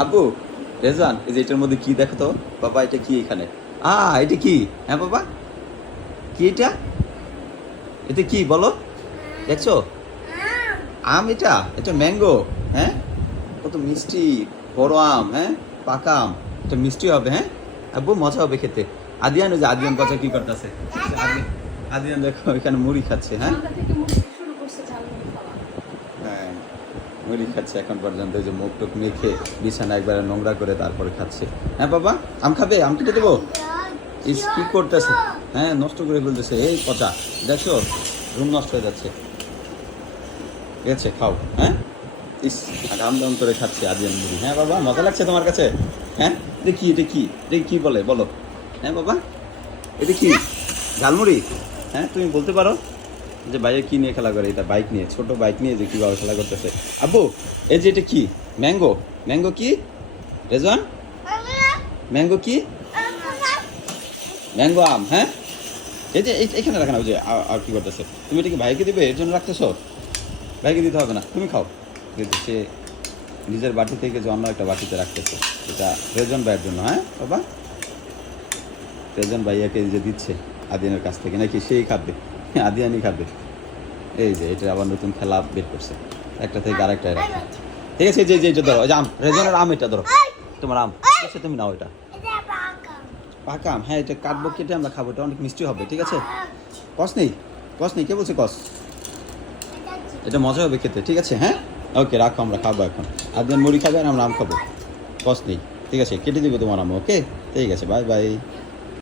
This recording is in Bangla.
আব্বু রেজান এই যে এটার মধ্যে কি দেখো তো? বাবা এটা কি এখানে? আ এটা কি? হ্যাঁ বাবা। কি এটা? এটা কি বলো। দেখছ? আম এটা? এটা ম্যাঙ্গো হ্যাঁ? কত মিষ্টি বড় আম হ্যাঁ? পাকা আম। এটা মিষ্টি হবে হ্যাঁ? আব্বু মজা হবে খেতে। আদিয়ান যে আদিয়ান কথা কি করতেছে? আদিয়ান দেখো এখানে মুড়ি খাচ্ছে হ্যাঁ? হ্যাঁ। মুড়ি খাচ্ছে এখন পর্যন্ত যে মুখ টুক মেখে বিছানা একবারে নোংরা করে তারপরে খাচ্ছে। হ্যাঁ বাবা, আম খাবে? আম কেটে দেবো? ইস, কি করতেছে? হ্যাঁ নষ্ট করে ফেলতেছে। এই পচা, দেখো, রুম নষ্ট হয়ে যাচ্ছে। ঠিক আছে, খাও হ্যাঁ? ইস দাম দাম করে খাচ্ছে আদিয়ান মুড়ি হ্যাঁ বাবা, মজা লাগছে তোমার কাছে? হ্যাঁ? এটা কি এটা কি? এটা কি বলে? বলো। হ্যাঁ বাবা, এটা কি? ঝালমুড়ি? হ্যাঁ তুমি বলতে পারো। যে বাইরে কি নিয়ে খেলা করে? এটা বাইক নিয়ে, ছোট বাইক নিয়ে যে কীভাবে খেলা করতেছে। আব্বু, এই যে এটা কি? ম্যাঙ্গো ম্যাঙ্গো কি? রেজন ম্যাঙ্গো কি? ম্যাঙ্গো আম হ্যাঁ? এই যে এখানে রাখা না যে আর কি করতেছে। তুমি এটা কি ভাইকে দিবে? এর জন্য রাখতেছো? ভাইকে দিতে হবে না, তুমি খাও। কিন্তু সে নিজের বাটি থেকে যে অন্য একটা বাটিতে রাখতেছে, এটা রেজন ভাইয়ের জন্য হ্যাঁ বাবা? রেজন ভাইয়াকে যে দিচ্ছে, আদিনের কাছ থেকে, নাকি সেই খাবে আদিয়ানি খাবে। এই যে, এটা আবার নতুন খেলা বের করছে। একটা থেকে আরেকটা রাখছে ঠিক আছে যে যে এটা ধরো আম। রেজনের আম এটা ধরো। তোমার আম। ঠিক আছে, তুমি নাও এটা। পাকা আম হ্যাঁ এটা কাটবো, কেটে আমরা খাব। এটা অনেক মিষ্টি হবে, ঠিক আছে? কস নেই? কস নেই? কে বলছে কস? এটা মজা হবে খেতে, ঠিক আছে? হ্যাঁ? ওকে, রাখো, আমরা খাব এখন। আদিয়ান মুড়ি খাবে আর আমরা আম খাব। কস নেই। ঠিক আছে, কেটে দিবো তোমার আম, ওকে? ঠিক আছে, বাই বাই।